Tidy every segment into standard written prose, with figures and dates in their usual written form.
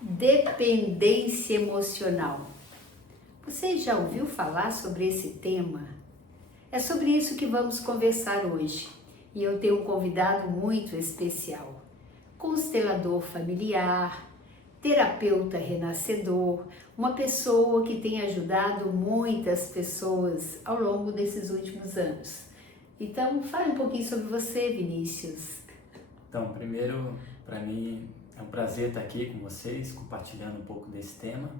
Dependência emocional. Você já ouviu falar sobre esse tema? É sobre isso que vamos conversar hoje. E eu tenho um convidado muito especial, constelador familiar, terapeuta renascedor, uma pessoa que tem ajudado muitas pessoas ao longo desses últimos anos. Então, fale um pouquinho sobre você, Vinícius. Então, primeiro, para mim é um prazer estar aqui com vocês, compartilhando um pouco desse tema.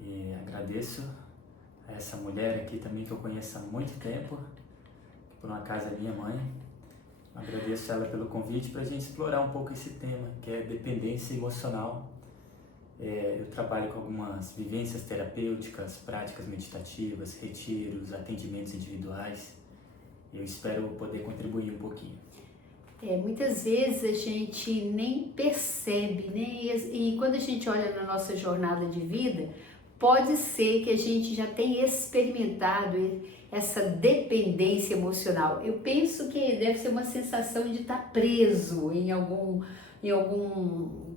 E agradeço a essa mulher aqui também que eu conheço há muito tempo, que por um acaso é minha mãe. Agradeço ela pelo convite para a gente explorar um pouco esse tema, que é dependência emocional. Eu trabalho com algumas vivências terapêuticas, práticas meditativas, retiros, atendimentos individuais. Eu espero poder contribuir um pouquinho. Muitas vezes a gente nem percebe, né? E quando a gente olha na nossa jornada de vida, pode ser que a gente já tenha experimentado essa dependência emocional. Eu penso que deve ser uma sensação de estar preso em algum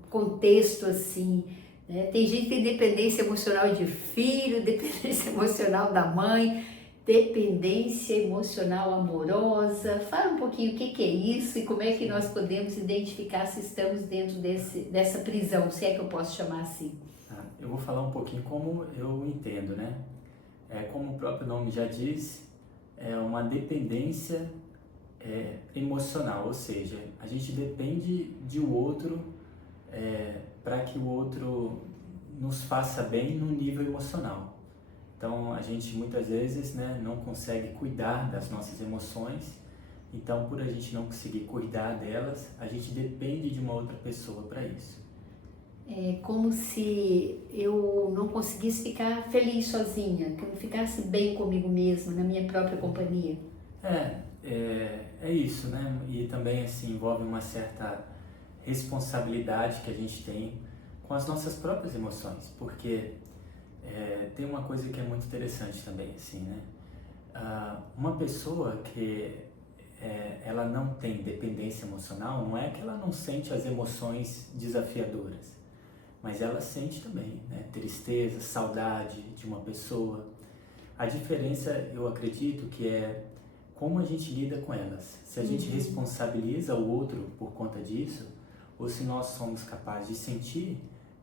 contexto assim, né? Tem gente que tem dependência emocional de filho, dependência emocional da mãe, dependência emocional amorosa. Fala um pouquinho o que é isso e como é que nós podemos identificar se estamos dentro dessa prisão, se é que eu posso chamar assim. Eu vou falar um pouquinho como eu entendo, né? Como o próprio nome já diz, é uma dependência emocional, ou seja, a gente depende de o outro para que o outro nos faça bem no nível emocional. Então a gente muitas vezes, né, não consegue cuidar das nossas emoções, então por a gente não conseguir cuidar delas, a gente depende de uma outra pessoa para isso. É como se eu não conseguisse ficar feliz sozinha, que eu não ficasse bem comigo mesma, na minha própria companhia. É isso, né? E também assim, envolve uma certa responsabilidade que a gente tem com as nossas próprias emoções, porque tem uma coisa que é muito interessante também, assim, né? Uma pessoa que ela não tem dependência emocional, não é que ela não sente as emoções desafiadoras, mas ela sente também, né? Tristeza, saudade de uma pessoa. A diferença, eu acredito, que é como a gente lida com elas. Se a gente responsabiliza o outro por conta disso, ou se nós somos capazes de sentir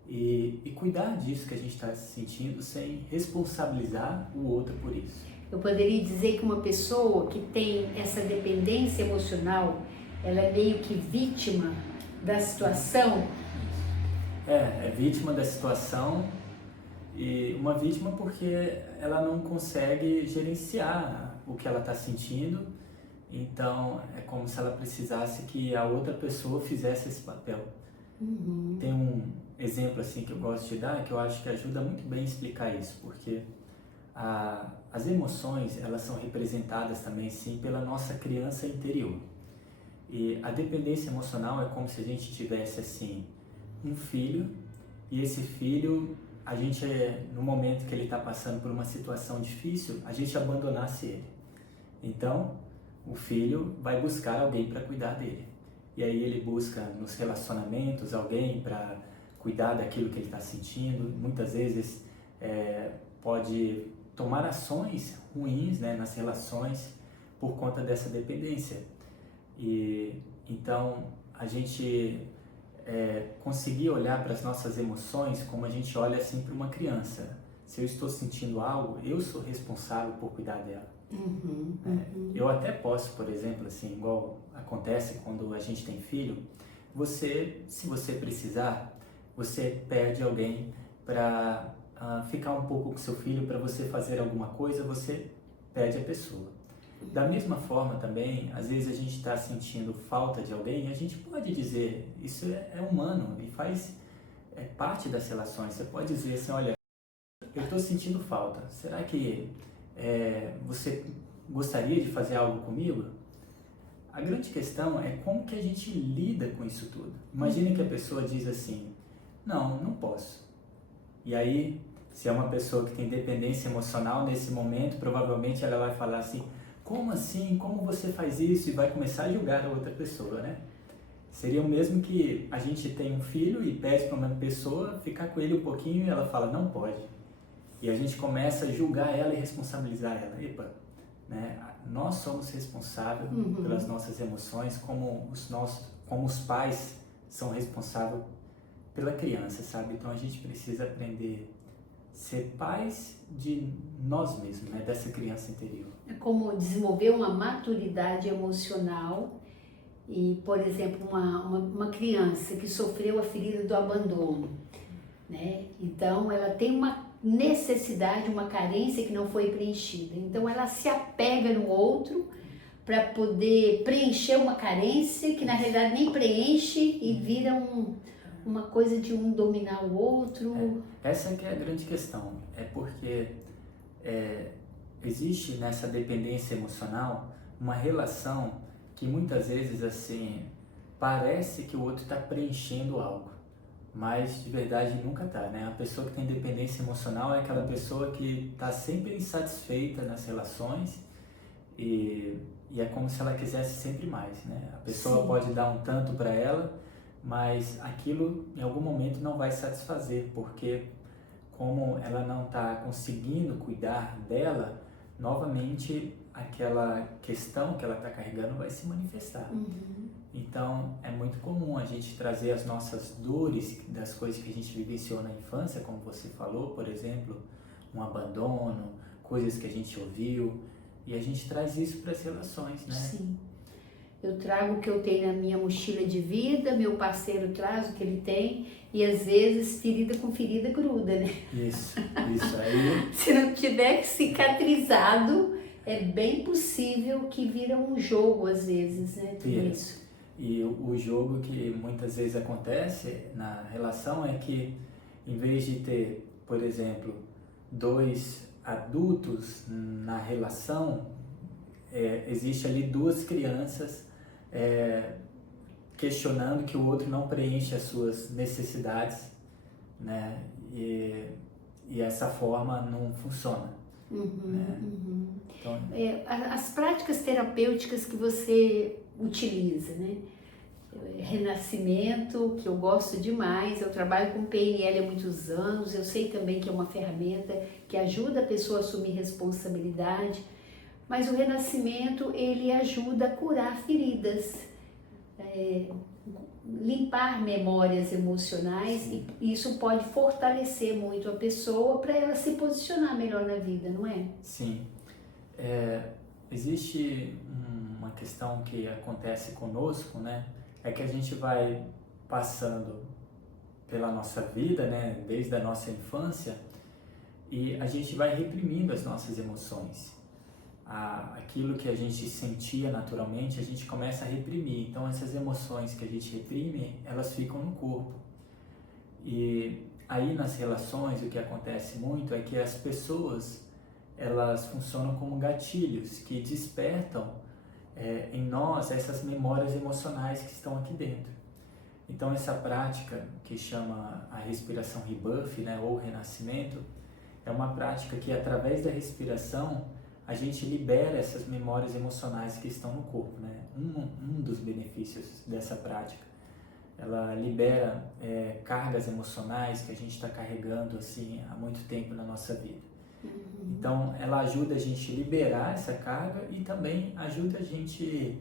e cuidar disso que a gente está sentindo sem responsabilizar o outro por isso. Eu poderia dizer que uma pessoa que tem essa dependência emocional, ela é meio que vítima da situação. É vítima da situação, e uma vítima porque ela não consegue gerenciar o que ela está sentindo, então é como se ela precisasse que a outra pessoa fizesse esse papel. Tem um exemplo assim que eu gosto de dar, que eu acho que ajuda muito bem a explicar isso, porque as emoções, elas são representadas também sim pela nossa criança interior. E a dependência emocional é como se a gente tivesse assim um filho, e esse filho, a gente no momento que ele está passando por uma situação difícil, a gente abandonasse ele. Então o filho vai buscar alguém para cuidar dele, e aí ele busca nos relacionamentos alguém para cuidar daquilo que ele está sentindo. Muitas vezes pode tomar ações ruins, né, nas relações por conta dessa dependência. E então a gente conseguir olhar para as nossas emoções como a gente olha assim para uma criança. Se eu estou sentindo algo, eu sou responsável por cuidar dela. Eu até posso, por exemplo, assim, igual acontece quando a gente tem filho, se você precisar, você pede alguém para ficar um pouco com seu filho, para você fazer alguma coisa, você pede a pessoa. Da mesma forma também, às vezes a gente está sentindo falta de alguém, e a gente pode dizer, isso é humano e faz parte das relações. Você pode dizer assim, olha, eu estou sentindo falta, será que você gostaria de fazer algo comigo? A grande questão é como que a gente lida com isso tudo. Imagine que a pessoa diz assim, não posso. E aí, se é uma pessoa que tem dependência emocional nesse momento, provavelmente ela vai falar assim, como assim? Como você faz isso? E vai começar a julgar a outra pessoa, né? Seria o mesmo que a gente tem um filho e pede para uma pessoa ficar com ele um pouquinho e ela fala, não pode. E a gente começa a julgar ela e responsabilizar ela. Epa, né? Nós somos responsáveis pelas nossas emoções, como os pais são responsáveis pela criança, sabe? Então a gente precisa aprender a ser pais de nós mesmos, né? Dessa criança interior. É como desenvolver uma maturidade emocional. E, por exemplo, uma criança que sofreu a ferida do abandono, né? Então ela tem uma necessidade, uma carência que não foi preenchida. Então ela se apega no outro para poder preencher uma carência que na realidade nem preenche e vira uma coisa de um dominar o outro. Essa que é a grande questão. É porque existe nessa dependência emocional uma relação que muitas vezes assim parece que o outro está preenchendo algo, mas de verdade nunca está, né? A pessoa que tem dependência emocional é aquela pessoa que está sempre insatisfeita nas relações e é como se ela quisesse sempre mais, né? A pessoa Sim. pode dar um tanto para ela, mas aquilo em algum momento não vai satisfazer, porque como ela não está conseguindo cuidar dela, novamente aquela questão que ela está carregando vai se manifestar. Então é muito comum a gente trazer as nossas dores das coisas que a gente vivenciou na infância, como você falou, por exemplo, um abandono, coisas que a gente ouviu, e a gente traz isso para as relações, né? Sim. Eu trago o que eu tenho na minha mochila de vida, meu parceiro traz o que ele tem, e às vezes ferida com ferida gruda, né? Isso aí. Se não tiver cicatrizado, é bem possível que vira um jogo às vezes, né? Tudo isso. E o jogo que muitas vezes acontece na relação é que, em vez de ter, por exemplo, dois adultos na relação, existe ali duas crianças questionando que o outro não preenche as suas necessidades, né? E essa forma não funciona. Então, as práticas terapêuticas que você utiliza, né? Renascimento, que eu gosto demais, eu trabalho com PNL há muitos anos, eu sei também que é uma ferramenta que ajuda a pessoa a assumir responsabilidade, mas o renascimento, ele ajuda a curar feridas, limpar memórias emocionais. Sim. E isso pode fortalecer muito a pessoa para ela se posicionar melhor na vida, não é? Sim. Existe uma questão que acontece conosco, né? É que a gente vai passando pela nossa vida, né? Desde a nossa infância, e a gente vai reprimindo as nossas emoções. Aquilo que a gente sentia naturalmente, a gente começa a reprimir. Então essas emoções que a gente reprime, elas ficam no corpo. E aí nas relações o que acontece muito é que as pessoas, elas funcionam como gatilhos que despertam em nós essas memórias emocionais que estão aqui dentro. Então essa prática que chama a respiração Rebirth, né, ou renascimento, é uma prática que através da respiração a gente libera essas memórias emocionais que estão no corpo, né? Um dos benefícios dessa prática, ela libera cargas emocionais que a gente está carregando assim há muito tempo na nossa vida. Então ela ajuda a gente a liberar essa carga e também ajuda a gente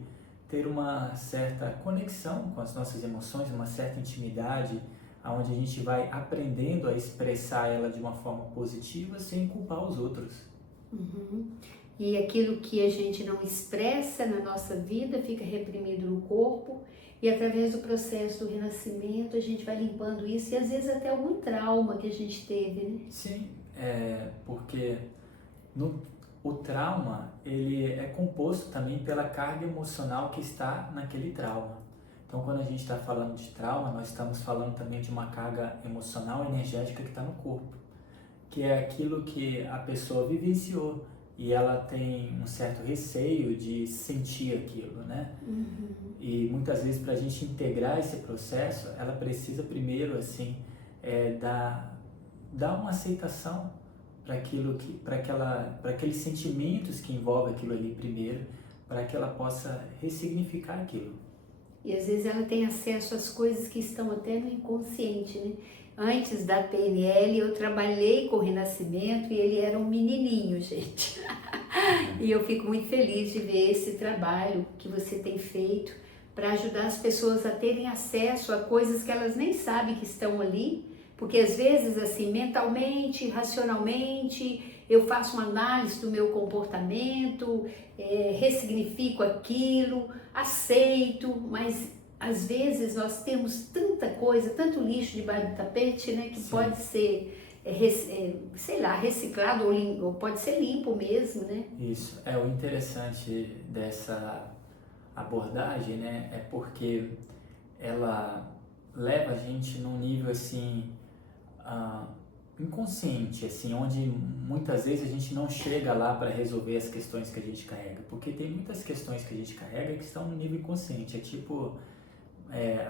ter uma certa conexão com as nossas emoções, uma certa intimidade, onde a gente vai aprendendo a expressar ela de uma forma positiva sem culpar os outros. E aquilo que a gente não expressa na nossa vida fica reprimido no corpo, e através do processo do renascimento a gente vai limpando isso, e às vezes até algum trauma que a gente teve, né? Sim, porque o trauma, ele é composto também pela carga emocional que está naquele trauma. Então quando a gente está falando de trauma, nós estamos falando também de uma carga emocional, energética que está no corpo, que é aquilo que a pessoa vivenciou e ela tem um certo receio de sentir aquilo, né? E muitas vezes para a gente integrar esse processo, ela precisa primeiro assim dar uma aceitação para aqueles sentimentos que envolvem aquilo ali primeiro, para que ela possa ressignificar aquilo. E às vezes ela tem acesso às coisas que estão até no inconsciente, né? Antes da PNL eu trabalhei com o Renascimento e ele era um menininho, gente. E eu fico muito feliz de ver esse trabalho que você tem feito para ajudar as pessoas a terem acesso a coisas que elas nem sabem que estão ali, porque às vezes assim, mentalmente, racionalmente, eu faço uma análise do meu comportamento, ressignifico aquilo, aceito, mas às vezes nós temos tanta coisa, tanto lixo debaixo do tapete, né, que Sim. pode ser, sei lá, reciclado ou pode ser limpo mesmo, né? Isso. O interessante dessa abordagem, né, é porque ela leva a gente num nível assim inconsciente, assim, onde muitas vezes a gente não chega lá para resolver as questões que a gente carrega, porque tem muitas questões que a gente carrega que estão no nível inconsciente, é tipo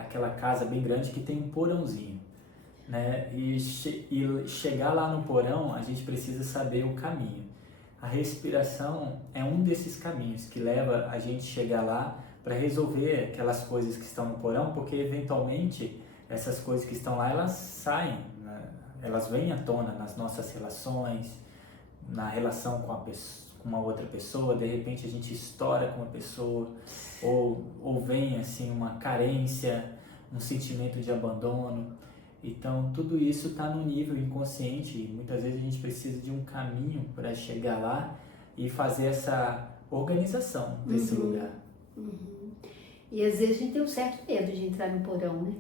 aquela casa bem grande que tem um porãozinho, né, e chegar lá no porão a gente precisa saber o caminho. A respiração é um desses caminhos que leva a gente chegar lá para resolver aquelas coisas que estão no porão, porque eventualmente essas coisas que estão lá, elas saem, né? Elas vêm à tona nas nossas relações, na relação com uma outra pessoa, de repente a gente estoura com uma pessoa, ou vem assim uma carência, um sentimento de abandono. Então tudo isso está no nível inconsciente e muitas vezes a gente precisa de um caminho para chegar lá e fazer essa organização desse lugar. E às vezes a gente tem um certo medo de entrar no porão, né?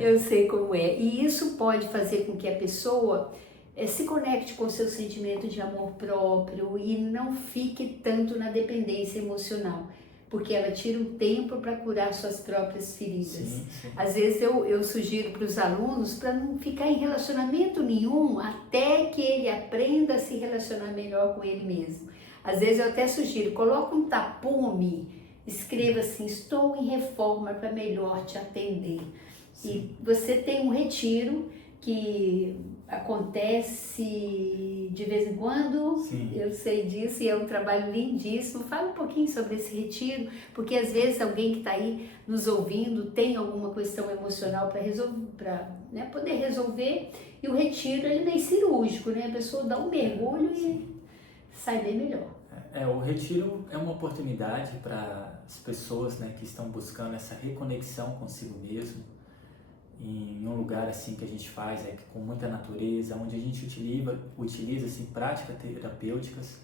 Eu sei como é. E isso pode fazer com que a pessoa se conecte com o seu sentimento de amor próprio e não fique tanto na dependência emocional, porque ela tira um tempo para curar suas próprias feridas. Sim. Às vezes eu sugiro para os alunos para não ficar em relacionamento nenhum até que ele aprenda a se relacionar melhor com ele mesmo. Às vezes eu até sugiro, coloca um tapume, escreva assim, estou em reforma para melhor te atender. Sim. E você tem um retiro que acontece de vez em quando. Sim. Eu sei disso e é um trabalho lindíssimo. Fala um pouquinho sobre esse retiro, porque às vezes alguém que está aí nos ouvindo tem alguma questão emocional para resolver, para poder resolver, e o retiro ele não é cirúrgico, né? A pessoa dá um mergulho e sai bem melhor. O retiro é uma oportunidade para as pessoas, né, que estão buscando essa reconexão consigo mesmo, em um lugar assim que a gente faz, com muita natureza, onde a gente utiliza assim, práticas terapêuticas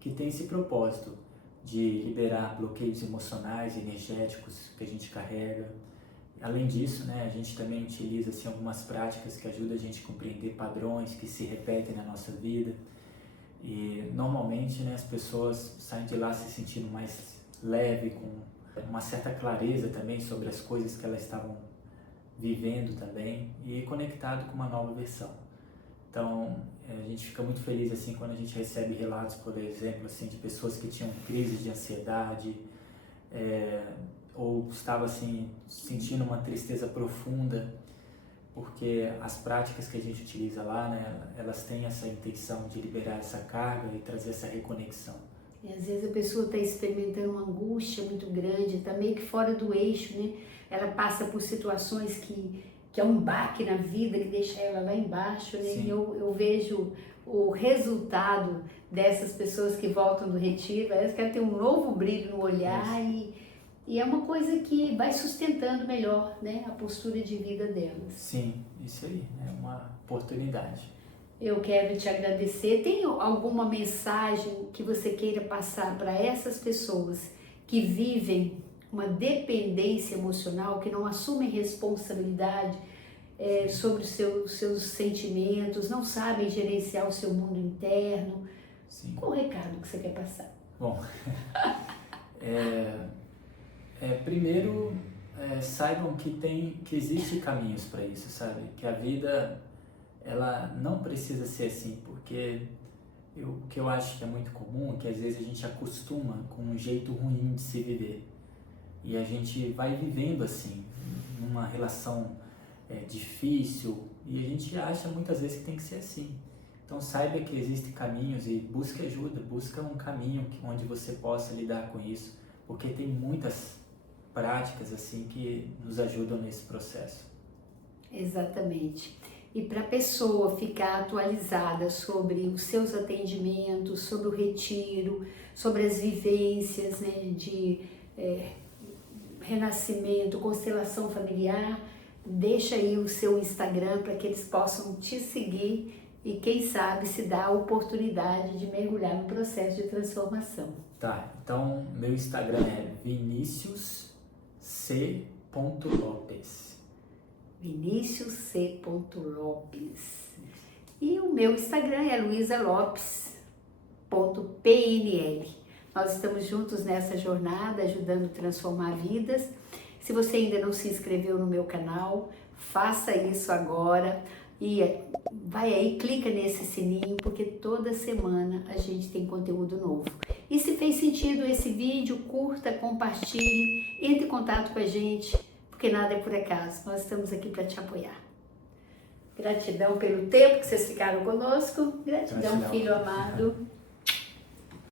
que tem esse propósito de liberar bloqueios emocionais e energéticos que a gente carrega. Além disso, né, a gente também utiliza assim, algumas práticas que ajudam a gente a compreender padrões que se repetem na nossa vida. E normalmente, né, as pessoas saem de lá se sentindo mais leve, com uma certa clareza também sobre as coisas que elas estavam vivendo também e conectado com uma nova versão. Então, a gente fica muito feliz assim quando a gente recebe relatos, por exemplo, assim, de pessoas que tinham crises de ansiedade, ou estavam assim sentindo uma tristeza profunda, porque as práticas que a gente utiliza lá, né, elas têm essa intenção de liberar essa carga e trazer essa reconexão. E às vezes a pessoa está experimentando uma angústia muito grande, está meio que fora do eixo, né? Ela passa por situações que é um baque na vida, que deixa ela lá embaixo, né? E eu vejo o resultado dessas pessoas que voltam do retiro, parece que ela tem um novo brilho no olhar e é uma coisa que vai sustentando melhor, né, a postura de vida delas. Sim, isso aí, é uma oportunidade. Eu quero te agradecer. Tem alguma mensagem que você queira passar para essas pessoas que vivem uma dependência emocional, que não assumem responsabilidade sobre os seus sentimentos, não sabem gerenciar o seu mundo interno? Sim. Qual o recado que você quer passar? Bom, primeiro saibam que existe caminhos para isso, sabe? Que a vida ela não precisa ser assim, porque o que eu acho que é muito comum é que às vezes a gente acostuma com um jeito ruim de se viver e a gente vai vivendo assim, numa relação difícil, e a gente acha muitas vezes que tem que ser assim. Então saiba que existem caminhos e busque ajuda, busca um caminho onde você possa lidar com isso, porque tem muitas práticas assim que nos ajudam nesse processo. Exatamente. E para a pessoa ficar atualizada sobre os seus atendimentos, sobre o retiro, sobre as vivências, né, de renascimento, constelação familiar, deixa aí o seu Instagram para que eles possam te seguir e quem sabe se dá a oportunidade de mergulhar no processo de transformação. Tá, então meu Instagram é viniciusc.lopes. Vinícius C. Lopes. E o meu Instagram é luisalopes.pnl. Nós estamos juntos nessa jornada, ajudando a transformar vidas. Se você ainda não se inscreveu no meu canal, faça isso agora e vai aí, clica nesse sininho, porque toda semana a gente tem conteúdo novo. E se fez sentido esse vídeo, curta, compartilhe, entre em contato com a gente, porque nada é por acaso, nós estamos aqui para te apoiar. Gratidão pelo tempo que vocês ficaram conosco, gratidão, filho amado.